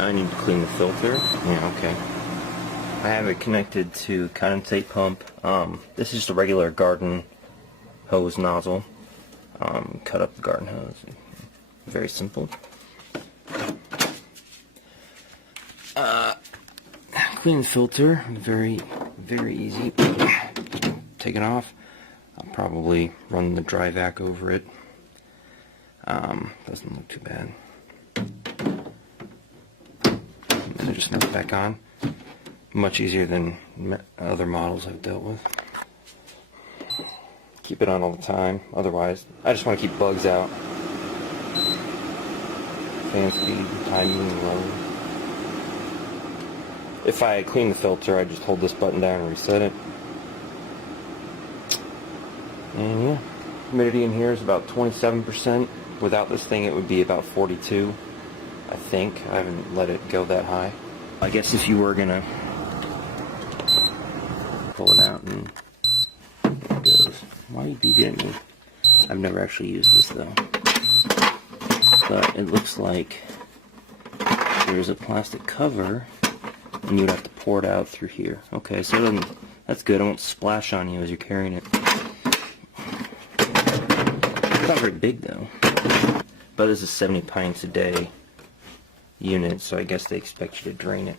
I need to clean the filter. Yeah, okay. I have it connected to condensate pump. This is just a regular garden hose nozzle. Cut up the garden hose. Very simple. Clean the filter. Very easy. Take it off. I'll probably run the dry vac over it. Doesn't look too bad. And then just snap it back on. Much easier than other models I've dealt with. Keep it on all the time, otherwise I just want to keep bugs out. Fan speed, high, medium, low. If I clean the filter, I just hold this button down and reset it. And yeah, humidity in here is about 27%. Without this thing it would be about 42, I think. I haven't let it go that high. I guess if you were gonna pull it out and there it goes. Why are you beeping at me? I've never actually used this though. But it looks like there's a plastic cover and you would have to pour it out through here. Okay, so then that's good. It won't splash on you as you're carrying it. It's not very big though. But this is 70 pints a day unit, so I guess they expect you to drain it.